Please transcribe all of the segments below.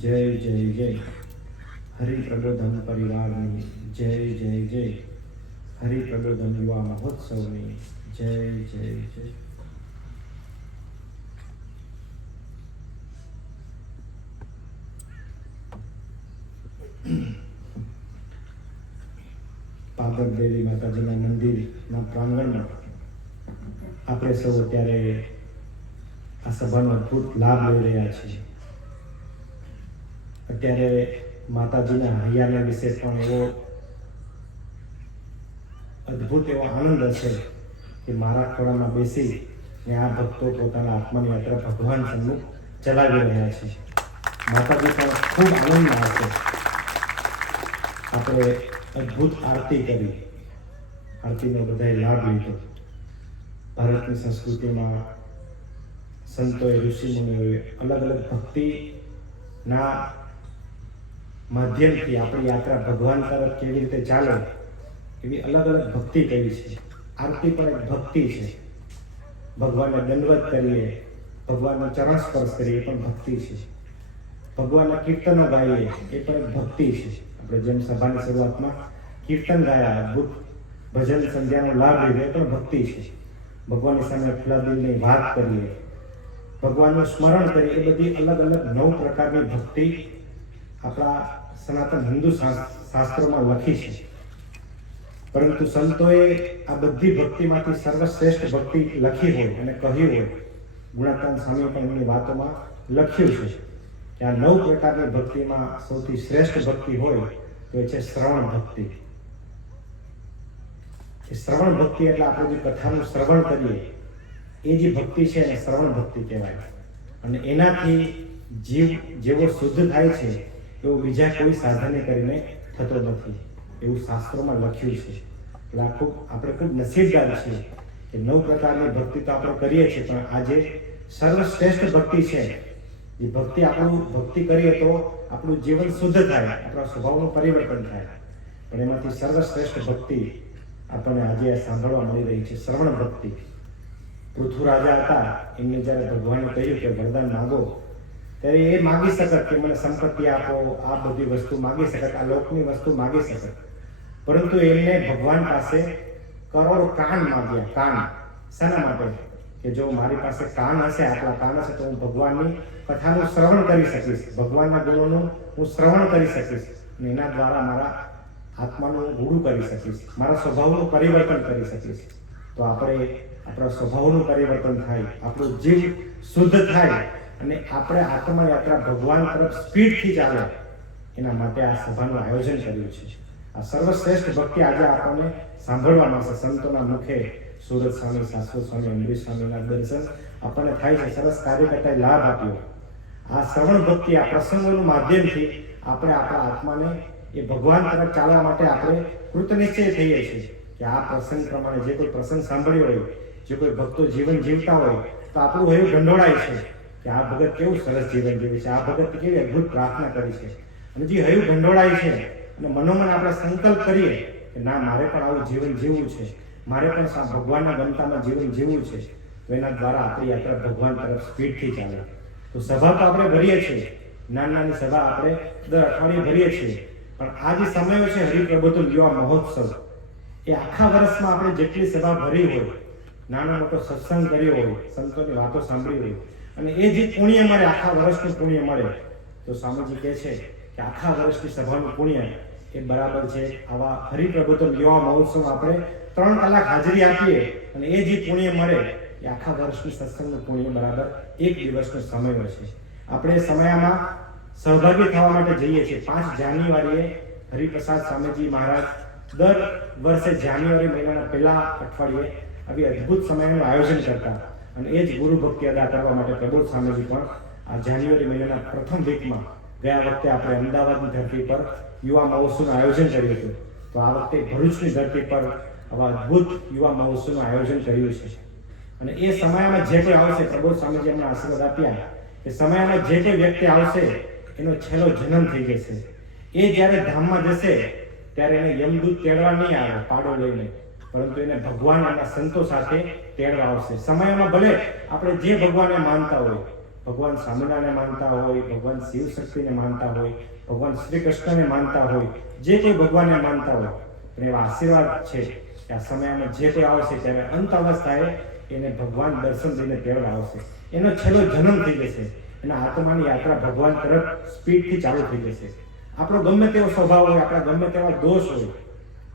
જય જય જય હરિપ્રબોધન પરિવારની જય જય જય હરિપ્રબોધન યુવા મહોત્સવની જય જય જય. પાદર દેવી માતાજીના મંદિરના પ્રાંગણમાં આપણે સૌ અત્યારે આ સભાનો અદ્ભુત લાભ લઈ રહ્યા છીએ. અત્યારે માતાજીના હૈયાના વિશે પણ એવો અદ્ભુત એવો આનંદ હશે કે મારા ખોળામાં બેસી ને આ ભક્તો પોતાના આત્માની યાત્રા ભગવાન સન્મુખ ચલાવી રહ્યા છે. માતાજી પણ ખૂબ આનંદમાં હશે. આપણે અદ્ભુત આરતી કરી, આરતીનો બધાએ લાભ લીધો. ભારતની સંસ્કૃતિમાં સંતોએ, ઋષિમુનિઓએ અલગ અલગ ભક્તિના માધ્યમથી આપણી યાત્રા ભગવાન તરફ કેવી રીતે ચાલે એવી અલગ અલગ ભક્તિ કરી છે. આરતી પણ એક ભક્તિ છે. ભગવાનને દંડવત કરીએ, ભગવાનનો ચરણ સ્પર્શ કરીએ એ પણ ભક્તિ છે. ભગવાનના કીર્તનો ગાઈએ એ પણ એક ભક્તિ છે. આપણે જેમ સભાની શરૂઆતમાં કીર્તન ગાયા, અદ્ભુત ભજન સંધ્યાનો લાભ લીધો એ પણ ભક્તિ છે. ભગવાનની સામે ખુલ્લા દિલની વાત કરીએ, ભગવાનનું સ્મરણ કરીએ, એ બધી અલગ અલગ 9 પ્રકારની ભક્તિ આપણા સનાતન હિન્દુ શાસ્ત્રોમાં લખી છે. પરંતુ સંતોએ આ બધી ભક્તિમાંથી સર્વશ્રેષ્ઠ ભક્તિ લખી હોય અને કહી હોય, ગુણાત્મા સ્વામી પણ એમની વાતોમાં લખ્યું છે કે આ 9 પ્રકારની ભક્તિમાં સૌથી શ્રેષ્ઠ ભક્તિ હોય તો એ છે શ્રવણ ભક્તિ. એ શ્રવણ ભક્તિ એટલે આપણે જે કથાનું શ્રવણ કરીએ એ જે ભક્તિ છે એને શ્રવણ ભક્તિ કહેવાય. અને એનાથી જીવ જેવો શુદ્ધ થાય છે એવું બીજા કોઈ સાધને કરીને થતો નથી, એવું શાસ્ત્રોમાં લખ્યું છે. એટલે આપણે ખૂબ નસીબદાર છીએ કે 9 પ્રકારની ભક્તિ તો આપણે કરીએ છીએ, પણ આજે સર્વશ્રેષ્ઠ ભક્તિ છે. એ ભક્તિ ભક્તિ કરીએ તો આપણું જીવન શુદ્ધ થાય, આપણા સ્વભાવનું પરિવર્તન થાય. પણ એમાંથી સર્વશ્રેષ્ઠ ભક્તિ આપણને આજે સાંભળવા મળી રહી છે, શ્રવણ ભક્તિ. પૃથુ રાજા હતા, એમને જ્યારે ભગવાને કહ્યું કે વરદાન માગો, ત્યારે એ માગી શકત કે મને સંપત્તિ આપો, આ બધી વસ્તુ માગી શકત, આ લોકની વસ્તુ માગી શકત. પરંતુ એમને ભગવાન પાસે કરોડ કાન માગ્યા. કાન શાના માટે? કે જો મારી પાસે કાન હશે, આટલા કાન હશે, તો હું ભગવાનની કથાનું શ્રવણ કરી શકીશ, ભગવાનના ગુણોનું હું શ્રવણ કરી શકીશ અને એના દ્વારા મારા આત્માનું ગુરુ કરી શકીશ, મારા સ્વભાવનું પરિવર્તન કરી શકીશ. તો આપણે આપણા સ્વભાવનું પરિવર્તન થાય, આપણો જીવ શુદ્ધ થાય અને આપણે આત્મા યાત્રા ભગવાન તરફ સ્પીડથી ચાલે, એના માટે આ સભાનું આયોજન કર્યું છે. આ સર્વશ્રેષ્ઠ ભક્તિ આજે આપણને સાંભળવા મળશે. સંતોના મુખે સુરત સ્વામી, શાશ્વત સ્વામી, અમરીશ સ્વામીના દર્શન આપણને થાય છે. સરસ કાર્યકર્તાએ લાભ આપ્યો. આ શ્રવણ ભક્તિ, આ પ્રસંગોનું માધ્યમથી આપણે આપણા આત્માને એ ભગવાન તરફ ચાલવા માટે આપણે કૃતનિશ્ચય થઈએ છીએ કે આ પ્રસંગ પ્રમાણે જે કોઈ પ્રસંગ સાંભળ્યો હોય, જે કોઈ ભક્તો જીવન જીવતા હોય તો આપણું હૈયું ઢંઢોળાય છે કે આ ભગત કેવું સરસ જીવન જીવે છે, આ ભગત કેવી અદ્ભુત પ્રાર્થના કરી છે. અને જે હૈયું ઢંઢોળાય છે અને મનોમન આપણે સંકલ્પ કરીએ કે ના, મારે પણ આવું જીવન જીવવું છે, મારે પણ ભગવાનના ગમતામાં જીવન જીવવું છે, તો એના દ્વારા આપણી યાત્રા ભગવાન તરફ સ્પીડથી ચાલે. તો સભા તો આપણે ભરીએ છીએ, નાની સભા આપણે દર અઠવાડિયે ભરીએ છીએ, પણ આ જે સમયો છે હરિપ્રબોધન યુવા મહોત્સવ, એ આખા વર્ષમાં આપણે જેટલી સભા ભરી હોય, નાનો મોટો સત્સંગ કર્યો હોય, સંતોની વાતો સાંભળી હોય અને એ જે પુણ્ય મળે, આખા વર્ષનું પુણ્ય મળે, તો સ્વામીજી કહે છે કે આખા વર્ષની સભાનું પુણ્ય એ બરાબર છે આવા હરિપ્રબોધન યુવા મહોત્સવમાં આપણે 3 કલાક હાજરી આપીએ અને એ જે પુણ્ય મળે એ આખા વર્ષની સત્સંગનું પુણ્ય બરાબર 1 દિવસનો સમય હોય છે. આપણે સમયમાં સહભાગી થવા માટે જઈએ છીએ. 5 જાન્યુઆરીએ હરિપ્રસાદ સ્વામીજી મહારાજ દર વર્ષે જાન્યુઆરી મહિનાના પહેલા અઠવાડિયે આવી અદ્ભુત સમયનું આયોજન કરતા અને એ જ ગુરુ ભક્તિ અદા કરવા માટે પ્રબોધ સ્વામીજી પણ આ જાન્યુઆરી મહિનાના પ્રથમ વીકમાં, ગયા વખતે આપણે અમદાવાદની ધરતી પર યુવા મહોત્સવનું આયોજન કર્યું હતું, તો આ વખતે ભરૂચની ધરતી પર આવા અદ્ભુત યુવા મહોત્સવનું આયોજન કર્યું છે. અને એ સમયમાં જે કોઈ આવશે, પ્રબોધ સ્વામીજી એમને આશીર્વાદ આપ્યા કે સમયમાં જે કોઈ વ્યક્તિ આવશે એનો છેલ્લો જન્મ થઈ જશે. એ જ્યારે ધામમાં જશે ત્યારે એને યમદૂત તેડવા નહીં આવે પાડો લઈને, પરંતુ એને ભગવાન એના સંતો સાથે તેડવા આવશે. સમયમાં ભલે આપણે જે ભગવાનને માનતા હોય, ભગવાન સ્વામિનારાયણ માનતા હોય, ભગવાન શિવ શક્તિને માનતા હોય, ભગવાન શ્રી કૃષ્ણને માનતા હોય, જે કોઈ ભગવાનને માનતા હોય, પણ એવા આશીર્વાદ છે કે આ સમયમાં જે કોઈ આવશે ત્યારે અંત અવસ્થાએ એને ભગવાન દર્શન દઈને તેવડાવશે. એનો છેલ્લો જન્મ થઈ જશે, એના આત્માની યાત્રા ભગવાન તરફ સ્પીડથી ચાલુ થઈ જશે. આપણો ગમે તેવો સ્વભાવ હોય, આપણા ગમે તેવા દોષ હોય,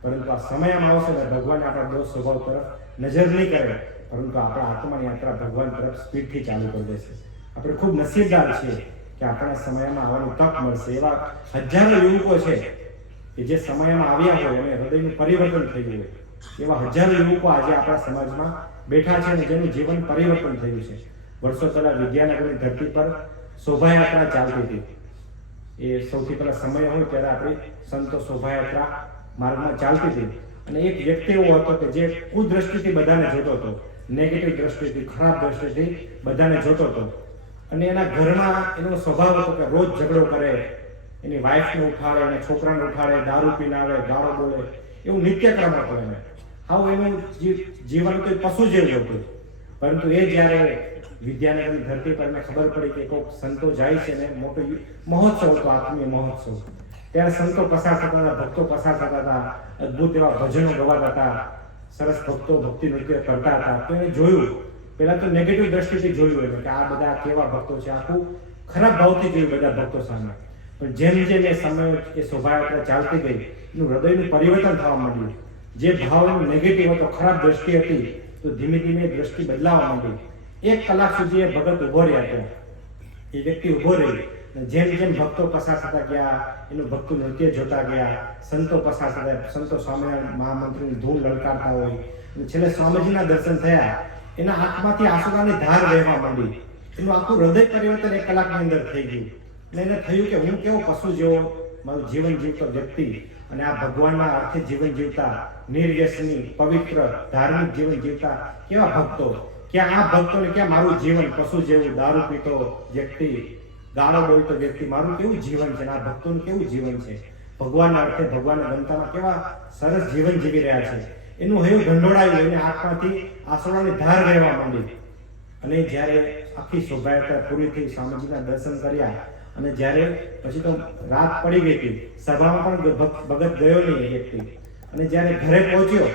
પરંતુ આ સમયમાં આવશે ને ભગવાન આપણા દોષ સ્વભાવ તરફ નજર નહીં કરે, પરંતુ આપણા આત્માની યાત્રા ભગવાન તરફ સ્પીડથી ચાલુ કરી દેશે. આપણે ખૂબ નસીબદાર છીએ કે આપણા સમયમાં આવવાની તક મળશે. એવા હજારો યુવકો છે કે જે સમયમાં આવ્યા હોય અને હૃદયનું પરિવર્તન થઈ ગયું હોય, એવા હજારો યુવકો આજે આપણા સમાજમાં બેઠા છે અને જેનું જીવન પરિવર્તન થયું છે. વર્ષો પહેલા વિદ્યાનગરની ધરતી પર શોભાયાત્રા ચાલતી હતી. એ સૌથી પહેલા સમય હોય ત્યારે આપણી સંતો શોભાયાત્રા માર્ગમાં ચાલતી હતી અને એક વ્યક્તિ એવો હતો કે જે કુદ્રષ્ટિથી બધાને જોતો હતો, નેગેટિવ દ્રષ્ટિથી, ખરાબ દ્રષ્ટિથી બધાને જોતો હતો. અને એના ઘરમાં એનો સ્વભાવ હતો કે રોજ ઝઘડો કરે, એની વાઈફને ઉઠાડે, એના છોકરાને ઉઠાડે, દારૂ પીને આવે, ગાળો બોલે, એવું નિત્યક્રમ હતો એને. હાવ એનું જીવન તો પશુ જેવું હતું. પરંતુ એ જ્યારે વિદ્યાનગરની ધરતી પર એને ખબર પડી કે કોઈક સંતો જાય છે ને મોટો મહોત્સવ હતો, આત્મીય મહોત્સવ, ત્યારે સંતો પસાર થતા હતા, ભક્તો પસાર થતા હતા, અદ્ભુત એવા ભજનો ગવાતા હતા, સરસ ભક્તો ભક્તિ નૃત્ય કરતા હતા. તો એને જોયું, પહેલા તો નેગેટિવ દ્રષ્ટિથી જોયું એને કે આ બધા કેવા ભક્તો છે, આખું ખરાબ ભાવથી જોયું બધા ભક્તો સામે. પણ જેમ જેમ એ સમય એ શોભાયાત્રા ચાલતી ગઈ, એનું હૃદયનું પરિવર્તન થવા માંડ્યું. જે ભાવ એનો નેગેટિવ હતો, ખરાબ દ્રષ્ટિ હતી, તો ધીમે ધીમે દ્રષ્ટિ બદલાવા માંડી. 1 કલાક સુધી એ ભગત ઉભો રહ્યા હતો. એ વ્યક્તિ ઉભો રહી, જેમ જેમ ભક્તો પસાર થતા ગયા, એનું ભક્ત નૃત્ય જોતા ગયા, સંતો પસાર થતા, સંતો સ્વામિનારાયણ મહામંત્રની ધૂન લલકારતા હોય, અને છેલ્લે સ્વામીજીના દર્શન થયા, એના આંખમાંથી આંસુડાની ધાર વહેવા માંડી. એનું આખું હૃદય પરિવર્તન 1 કલાકની અંદર થઈ ગયું. અને એને થયું કે હું કેવો પશુ જેવો મારું જીવન જીવતો વ્યક્તિ અને આ ભગવાનના અર્થે જીવન જીવતા, નિર્વ્યસની, પવિત્ર, ધાર્મિક જીવન જીવતા કેવા ભક્તો, ક્યાં આ ભક્તોને ક્યાં મારું જીવન પશુ જેવું, દારૂ પીતો વ્યક્તિ, ગાળો બોલતો વ્યક્તિ, મારું કેવું જીવન છે, આ ભક્તોનું કેવું જીવન છે, ભગવાનના અર્થે ભગવાનના ગમતામાં કેવા સરસ જીવન જીવી રહ્યા છે. એનું હૈયું ઢંઢોળાયું, એને આંખમાંથી આંસુડાની ધાર વહેવા માંડી. અને જ્યારે આખી શોભાયાત્રા પૂરી થઈ, સ્વામીજીના દર્શન કર્યા, અને જ્યારે પછી તો રાત પડી ગઈ હતી, સભામાં પણ ભગત ગયો નહીં એ વ્યક્તિ. અને જ્યારે ઘરે પહોંચ્યો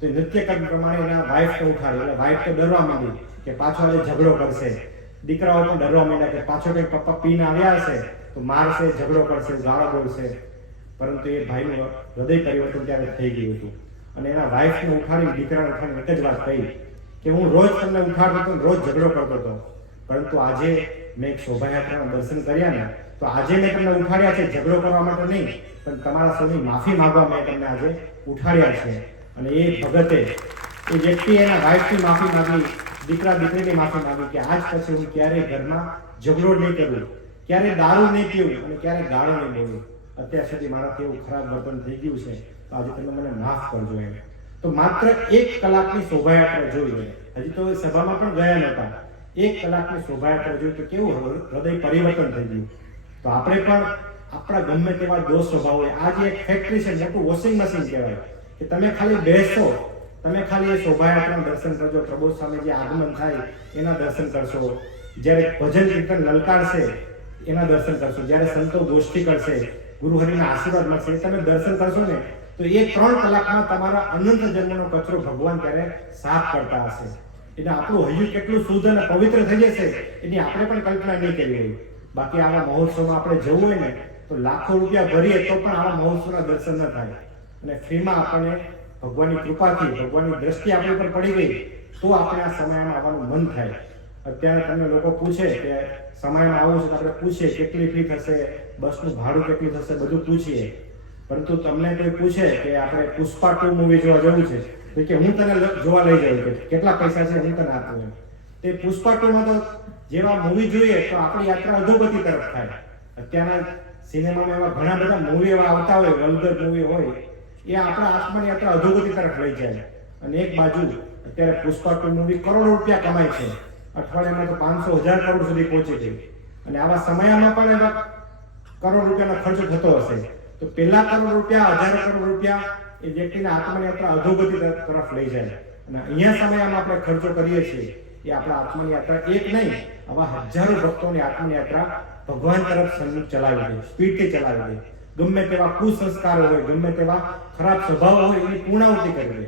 તો નૃત્યકર્મ પ્રમાણે એના વાઈફને ઉઠાડી. એટલે વાઈફ તો ડરવા માંડી કે પાછો આજે ઝઘડો કરશે. દીકરાઓ પણ ડરવા માંડ્યા કે પાછો કંઈક પપ્પા પીને આવ્યા હશે તો મારશે, ઝઘડો કરશે, ગાળો બોલશે. પરંતુ એ ભાઈનું હૃદય પરિવર્તન ત્યારે થઈ ગયું હતું. અને એના વાઈફને ઉઠાડી, દીકરાને ઉઠાડીને એક જ વાત કહી કે હું રોજ તમને ઉઠાડતો હતો, રોજ ઝઘડો કરતો હતો, પરંતુ આજે મેં એક શોભાયાત્રાના દર્શન કર્યા ને, તો આજે મેં તમને ઉઠાડ્યા છે ઝઘડો કરવા માટે નહીં, પણ તમારા સૌની માફી માંગવા મેં તમને આજે ઉઠાડ્યા છે. અને એ ભગતે, એ વ્યક્તિ એના વાઈફની માફી માંગી, દીકરા દીકરીની માફી માંગી કે આજ પછી હું ક્યારેય ઘરમાં ઝઘડો નહીં કરું, ક્યારેય દારૂ નહીં પીવું અને ક્યારેય ગાળો નહીં બોલું. અત્યાર સુધી મારાથી એવું ખરાબ વર્તન થઈ ગયું છે, તો આજે તમે મને માફ કરજો એમ. તો માત્ર 1 કલાકની શોભાયાત્રા જોઈ, હજી તો સભામાં પણ ગયા નહોતા, 1 કલાકની શોભાયાત્રા જોઈ તો કેવું હૃદય પરિવર્તન થઈ ગયું. તો આપણે પણ આપણા ગમે તેવા દોષ સ્વભાવ હોય, આ જે એક ફેક્ટરી છે, મોટું વોશિંગ મશીન કહેવાય, કે તમે ખાલી બેસો, તમે ખાલી એ શોભાયાત્રાનું દર્શન કરજો, પ્રબોધ સ્વામી જે આગમન થાય એના દર્શન કરશો, જ્યારે ભજન કીર્તન લલકારશે એના દર્શન કરશો, જ્યારે સંતો ગોષ્ઠી કરશે, ગુરુહરિના આશીર્વાદ મળશે, એ તમે દર્શન કરશો ને, તો એ 3 કલાકમાં તમારા અનંત જન્મનો કચરો ભગવાન ત્યારે સાફ કરતા હશે. એટલે આપણું હૈયું કેટલું શુદ્ધ અને પવિત્ર થઈ જશે એની આપણે પણ કલ્પના નહીં કરી હોય. બાકી આવા મહોત્સવમાં આપણે જવું હોય ને તો લાખો રૂપિયા ભરીએ તો પણ આવા મહોત્સવના દર્શન ન થાય. અને ફ્રીમાં આપણને ભગવાનની કૃપાથી, ભગવાનની દ્રષ્ટિ આપણી પર પડી ગઈ તો આપણે આ સમયમાં આવવાનું મન થાય. અત્યારે તમને લોકો પૂછે કે સમયમાં આવું છે તો આપણે પૂછીએ કેટલી ફી થશે, બસનું ભાડું કેટલું થશે, બધું પૂછીએ. પરંતુ તમને કોઈ પૂછે કે આપણે પુષ્પા 2 મૂવી જોવા જવું છે તો કે હું તને જોવા લઈ જાઉં, કે કેટલા પૈસા છે હું તને આપું એમ. તે પુષ્પા 2માં તો જેવા મૂવી જોઈએ તો આપણી યાત્રા અધોગતિ તરફ થાય. અત્યારના સિનેમામાં એવા ઘણા બધા મૂવી એવા આવતા હોય, વલ્ગર મૂવી હોય, એ આપણા આત્માની યાત્રા અધોગતિ તરફ લઈ જાય. અને એક બાજુ અત્યારે પુષ્પા 2 મૂવી કરોડો રૂપિયા કમાય છે, અઠવાડિયામાં તો 500,000 કરોડ સુધી પહોંચી ગઈ. અને આવા સમયમાં પણ એવા કરોડ રૂપિયાનો ખર્ચ થતો હશે તો પેલા કરોડ રૂપિયા, 1000 કરોડ રૂપિયા એ વ્યક્તિના આત્માની યાત્રા અધોગતિ તરફ લઈ જાય. અને અહીંયા સમયમાં આપણે ખર્ચો કરીએ છીએ એ આપણા આત્માની યાત્રા એક નહીં આવા હજારો ભક્તોની આત્મયાત્રા ભગવાન તરફ સન્મુખ ચલાવી દે, સ્પીડથી ચલાવી દે. ગમે તેવા કુસંસ્કારો હોય, ગમે તેવા ખરાબ સ્વભાવ હોય, એની પૂર્ણાહુતિ કરી દે.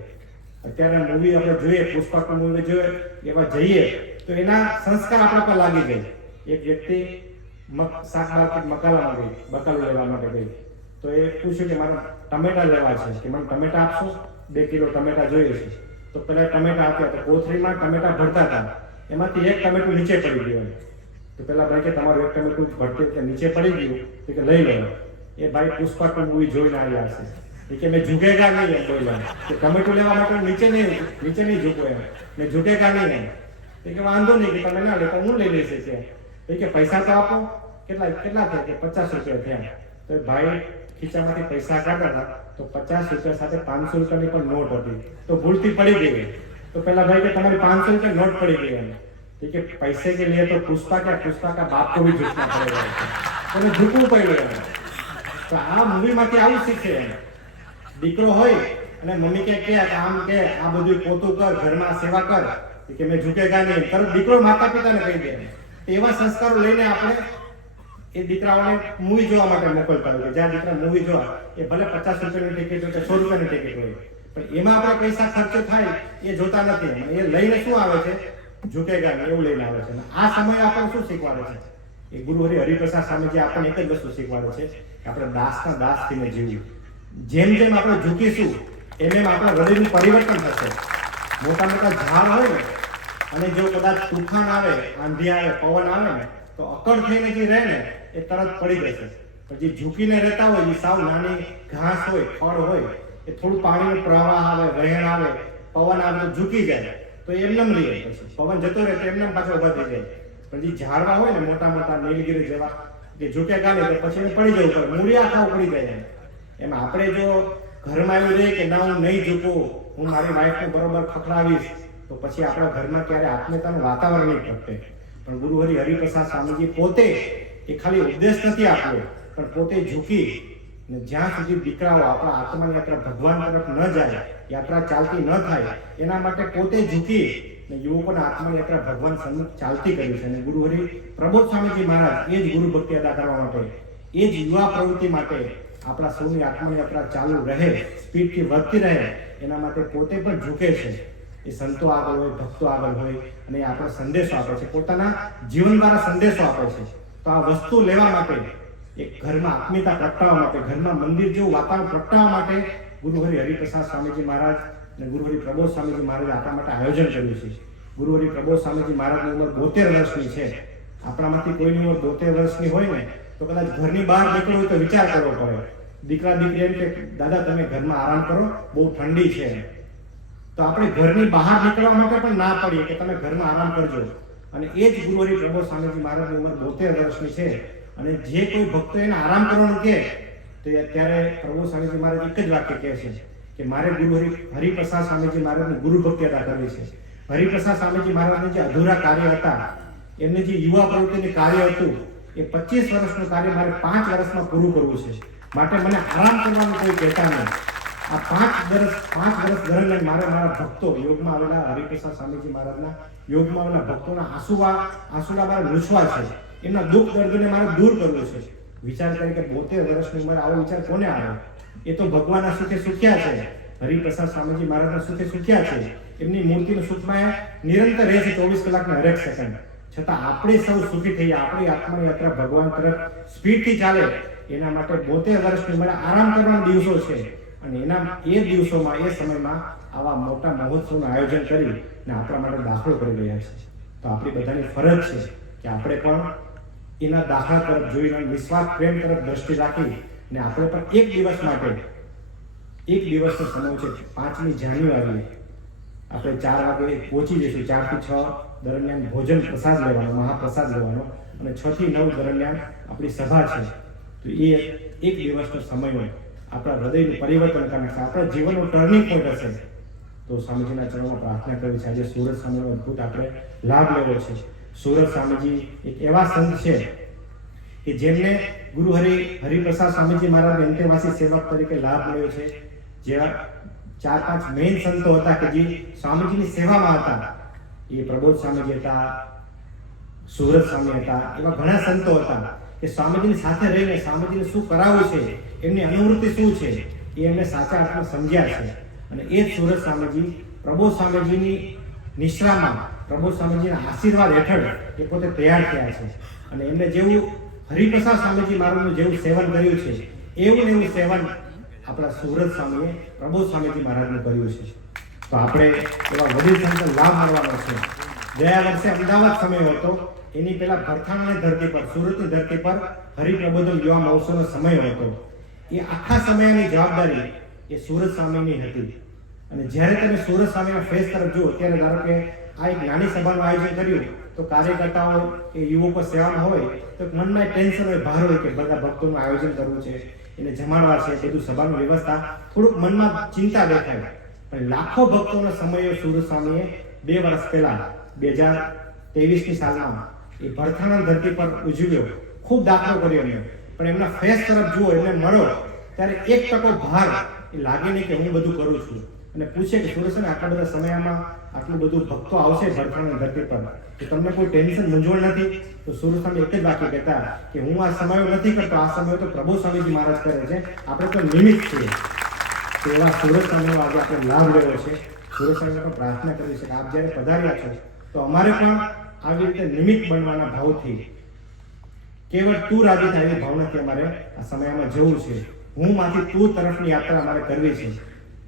અત્યારે મૂવી આપણે જોઈએ, પુષ્પક મૂવી જોઈએ, એવા જઈએ તો એના સંસ્કાર આપણા પર લાગી જાય. એક વ્યક્તિ શાક માર્કેટ મકાલામાં ગઈ, બકાલું લેવા માટે ગઈ, તો એ પૂછ્યું કે મારે ટમેટા લેવા છે, કે મને ટમેટા આપશો, 2 કિલો ટમેટા જોઈએ છે. તો પેલા ટમેટા આપ્યા, તો કોથળીમાં ટમેટા ભરતા હતા, એમાંથી એક ટમેટું નીચે પડી ગયું. તો પેલા ભાઈ કે તમારું એક ટમેટું ભરતી નીચે પડી ગયું, તો કે લઈ લો. એ ભાઈ પુષ્પક મૂવી જોઈને આવ્યા હશે, એ કે મેં ઝૂકેગા નહીં એમ બોલ્યા, કે ટમેટું લેવા માટે નીચે નહીં ઝૂકો એમ, મેં ઝૂકેગા નહીં એમ. એ કે વાંધો નહીં, કે તમે ના લે તો હું લઈ લઈશ. કે પૈસા તો આપો. કેટલા થયા? કે 50 રૂપિયા થયા. તો ભાઈ ખીચામાંથી પૈસા કાઢ્યા હતા, તો 50 રૂપિયા સાથે 500 રૂપિયાની પણ નોટ હતી, તો ભૂલથી પડી ગઈ. તો પેલા ભાઈ કે તમારી 500 રૂપિયા નોટ પડી ગઈ એમ. કે પૈસે के लिए तो पुष्पा का बाप को भी झुकना पड़ेगा, तो झुकવું પડ્યું. તો આ મૂવીમાંથી આવું શીખે. દીકરો હોય અને મમ્મી કે આમ કે આ બધું પોતું કર, ઘરમાં સેવા કર, કે મેં ઝુકેગા નહીં, તરત દીકરો માતા પિતાને કહી દે. એવા સંસ્કારો લઈને આપણે એ દીકરાઓને મૂવી જોવા માટે મોકલતા હોય. જ્યાં દીકરા મૂવી જોવા, એ ભલે 50 રૂપિયાની ટિકિટ હોય કે 100 રૂપિયાની ટિકિટ હોય, પણ એમાં આપણે પૈસા ખર્ચ થાય એ જોતા નથી. એ લઈને શું આવે છે? ઝુકેગા નહીં એવું લઈને આવે છે. આ સમયે આપણને શું શીખવાડે છે? એ ગુરુ હરિપ્રસાદ સ્વામીજી આપણને એક જ વસ્તુ શીખવાડે છે કે આપણે દાસના દાસ થઈને જીવવું. જેમ જેમ આપણે ઝૂકીશું એમ આપણા હૃદયનું પરિવર્તન થશે. મોટા મોટા ઝાડ હોય ને, અને જો કદાચ તુફાન આવે, આંધી આવે, પવન આવે ને, તો અકડ થઈને જે રહે ને એ તરત પડી જશે. પણ જે ઝૂકીને રહેતા હોય, એ સાવ નાની ઘાસ હોય, ફળ હોય, એ થોડું પાણીનો પ્રવાહ આવે, વહેણ આવે, પવન આવે તો ઝૂકી જાય, તો એમનેમ રહે. પછી પવન જતો રહે તો એમનેમ પાછો ઉભા થઈ જાય. પણ જે ઝાડવા હોય ને, મોટા મોટા નીલગીરી જેવા, જે ઝૂકેગા નહીં તો પછી એને પડી જવું પડે, મૂળિયા ખાવ પડી જાય. એમ આપણે જો ઘરમાં એવું રહે કે ના હું નહીં ઝૂકું, હું મારી વાઈફને બરોબર ખખડાવીશ, તો પછી આપણા ઘરમાં ક્યારે આત્મીયતાનું વાતાવરણ નહીં ઘટે. પણ ગુરુ હરિપ્રસાદ સ્વામીજી પોતે એ ખાલી ઉપદેશ નથી આપ્યો, પણ પોતે ઝૂકી ને જ્યાં સુધી દીકરાઓ આપણા આત્માની યાત્રા ભગવાન તરફ ન જાય, યાત્રા ચાલતી ન થાય, એના માટે પોતે ઝૂકી ને યુવકોના આત્માની યાત્રા ભગવાન સન્મુખ ચાલતી કરી છે. અને ગુરુ પ્રબોધ સ્વામીજી મહારાજ એ જ ગુરુ ભક્તિ અદા કરવા માટે, એ જ યુવા પ્રવૃત્તિ માટે આપણા સૌની આત્માની યાત્રા ચાલુ રહે, સ્પીડથી વધતી રહે, એના માટે પોતે પણ ઝૂકે છે. એ સંતો આગળ હોય, ભક્તો આગળ હોય, અને આપણો સંદેશો આપે છે, પોતાના જીવન દ્વારા સંદેશો આપે છે. તો આ વસ્તુ લેવા માટે, એક ઘરમાં આત્મીયતા પ્રગટાવવા માટે, ઘરમાં મંદિર જેવું વાતાવરણ પ્રગટાવવા માટે ગુરુ હરિપ્રસાદ સ્વામીજી મહારાજ અને ગુરુ પ્રબોધ સ્વામીજી મહારાજે આપણા માટે આયોજન કર્યું છે. ગુરુ પ્રબોધ સ્વામીજી મહારાજની ઉંમર 72 વર્ષની છે. આપણામાંથી કોઈની ઉંમર 72 વર્ષની હોય ને, તો કદાચ ઘરની બહાર નીકળવું હોય તો વિચાર કરવો પડે. દીકરા દીકરી એમ કે દાદા તમે ઘરમાં આરામ કરો, બહુ ઠંડી છે. તો આપણે ઘરની બહાર નીકળવા માટે પણ ના પડીએ કે તમે ઘરમાં આરામ કરજો. અને એ જ ગુરુ પ્રબોધ સ્વામીજી મહારાજની ઉંમર 72 વર્ષની છે. અને જે કોઈ ભક્તો એને આરામ કરવાનું કહે, તો ત્યારે પ્રબોધ સ્વામીજી મહારાજ એક જ વાક્ય કહે છે કે મારે ગુરુ હરિપ્રસાદ સ્વામીજી મહારાજની ગુરુ ભક્તિ અદા કરવી છે. હરિપ્રસાદ સ્વામીજી મહારાજના જે અધૂરા કાર્ય હતા, એમને જે યુવા પ્રવૃત્તિનું કાર્ય હતું, એ 25 વર્ષનું કાર્ય મારે 5 વર્ષમાં પૂરું કરવું છે. માટે મને આરામ કરવાનું કોઈ કહેતા નહીં. આ 5 વર્ષ દરમિયાન મારે મારા ભક્તો, યોગમાં આવેલા હરિપ્રસાદ સ્વામીજી મહારાજના યોગમાં આવેલા ભક્તોના આંસુડા મારે લૂછવા છે. એમના દુઃખ દર્દને મારે દૂર કરવું છે. વિચાર કરી કે 72 વર્ષની ઉંમરે આવો વિચાર કોને આવે? એ તો ભગવાનના સુખે સુખ્યા છે. હરિપ્રસાદ સ્વામીજી મહારાજના સુખે સુખ્યા છે. એમની મૂર્તિનું સુખમાં નિરંતર રહે છે 24 કલાકને હરેક સેકન્ડ. છતાં આપણે સૌ સુખી થઈએ, આપણી આત્માની યાત્રા ભગવાન તરફ સ્પીડથી ચાલે, એના માટે 72 વર્ષની ઉંમરે આરામ કરવાના દિવસો છે. અને એ દિવસોમાં, એ સમયમાં આવા મોટા મહોત્સવનું આયોજન કરી ને આપણા માટે દાખલો કરી રહ્યા છે. તો આપણી બધાની ફરજ છે કે આપણે પણ એના દાખલા તરફ જોઈને વિશ્વાસ પ્રેમ તરફ દ્રષ્ટિ રાખી ને આપણે પણ એક દિવસ માટે, એક દિવસનો સમય છે 5મી જાન્યુઆરીએ આપણે 4 વાગે પહોંચી જઈશું. 4 થી 6 દરમિયાન ભોજન પ્રસાદ લેવાનો, મહાપ્રસાદ લેવાનો, અને 6 થી 9 દરમિયાન આપણી સભા છે. તો એ એક દિવસનો સમય હોય, આપણા હૃદયનું પરિવર્તન કરનાર છે, આપણા જીવનનો ટર્નિંગ પોઈન્ટ હશે. તો સ્વામીજીના ચરણોમાં પ્રાર્થના કરવી છે. આજે સુરત સ્વામીનો અદ્ભુત આપણે લાભ લેવો છે. સુરત સ્વામીજી એક એવા સંત છે કે જેમને ગુરુ હરિપ્રસાદ સ્વામીજી મહારાજ અંતેવાસી સેવક તરીકે લાભ મળ્યો છે. જેવા 4-5 મેઇન સંતો હતા કે જે સ્વામીજીની સેવામાં હતા. એ પ્રબોધ સ્વામીજી હતા, સુરત સ્વામી હતા, એવા ઘણા સંતો હતા કે સ્વામીજીની સાથે રહીને સ્વામીજીને શું કરાવવું છે, એમની અનુવૃત્તિ શું છે, એ એમને સાચા અર્થમાં સમજ્યા છે. અને એ જ સુરત સ્વામીજી પ્રભુ સ્વામીજીની નિશ્રામાં, પ્રભુ સ્વામીજીના આશીર્વાદ હેઠળ એ પોતે તૈયાર થયા છે. અને એમને જેવું હરિપ્રસાદ સ્વામીજી મહારાજનું જેવું સેવન કર્યું છે, એવું ને એવું સેવન આપણા સુરત સ્વામીએ પ્રભુ સ્વામીજી મહારાજનું કર્યું છે. તો આપણે એવા વડીલ સંતો લાભ મળવાનો છે. ગયા વર્ષે અમદાવાદ સમય હતો, એની પહેલા ભરથાણાની ધરતી પર, સુરતની ધરતી પર હરિપ્રબોધન યુવા મહોત્સવનો સમય હતો. એ આખા સમયની જવાબદારી એ સુરત સ્વામીની હતી. અને જ્યારે તમે સુરત સ્વામીના ફેસ તરફ જુઓ, ત્યારે ધારો કે આ એક નાની સભાનું આયોજન કર્યું, તો કાર્યકર્તાઓ કે યુવકો સેવામાં હોય તો મનમાં ટેન્શન હોય, ભાર હોય કે બધા ભક્તોનું આયોજન કરવું છે, એને જમાડવા છે, બધું સભાની વ્યવસ્થા, થોડુંક મનમાં ચિંતા દેખાય. પણ લાખો ભક્તોનો સમય સુરત સ્વામીએ 2 વર્ષ પહેલા 2023ની સાલમાં એ ભરથાણા ધરતી પર ઉજવ્યો. ખૂબ દાખલો કર્યો એમને. પણ એમના ફેસ તરફ જુઓ, એમને મળો ત્યારે 1% ભાર એ લાગે નહીં કે હું બધું કરું છું. અને પૂછે કે સુરેશ, આટલા બધા સમયમાં આટલું બધું ભક્તો આવશે ભરથાણા ધરતી પર, તો તમને કોઈ ટેન્શન મૂંઝવણ નથી? તો સુરેશ સ્વામી એક જ વાક્ય કહેતા કે હું આ સમયો નથી કરતો, આ સમયો તો પ્રભુ સ્વામીજી મહારાજ કરે છે, આપણે તો નિમિત્ત છીએ. તો એવા સુરત સ્વામીનો આજે આપણે લાભ લેવો છે. સુરત સ્વામીને પણ પ્રાર્થના કરી છે કે આપ જ્યારે પધાર્યા છો તો અમારે પણ આવી રીતે નિમિત્ત બનવાના ભાવથી, કેવળ તું રાજી થાય એવી ભાવનાથી અમારે આ સમયમાં જવું છે. હું માંથી તું તરફની યાત્રા અમારે કરવી છે.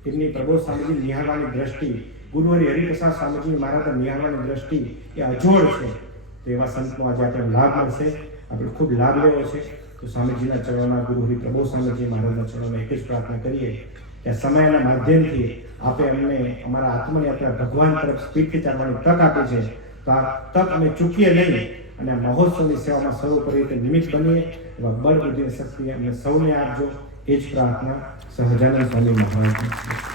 એમની પ્રભુ સ્વામીજી નિહાળવાની દ્રષ્ટિ, ગુરુહરિ હરિપ્રસાદ સ્વામીજી મહારાજના નિહાળવાની દ્રષ્ટિ એ અજોડ છે. તો એવા સંતનો આજે આપણે લાભ મળશે, આપણે ખૂબ લાભ લેવો છે. તો સ્વામીજીના ચરણોમાં, ગુરુહરિ પ્રભુ સ્વામીજી મહારાજના ચરણોમાં એક જ પ્રાર્થના કરીએ કે આ સમયના માધ્યમથી આપે અમને અમારા આત્મયાત્રા ભગવાન તરફ સ્પીડથી ચાલવાની તક આપી છે. તો આ તક અમે ચૂકીએ નહીં અને આ મહોત્સવની સેવામાં સર્વોપરી રીતે નિમિત્ત બનીએ. એવા બળ બુદ્ધિ શક્તિ અમને સૌને આપજો. એ જ પ્રાર્થના સહજાનંદ સ્વામી મહારાજ.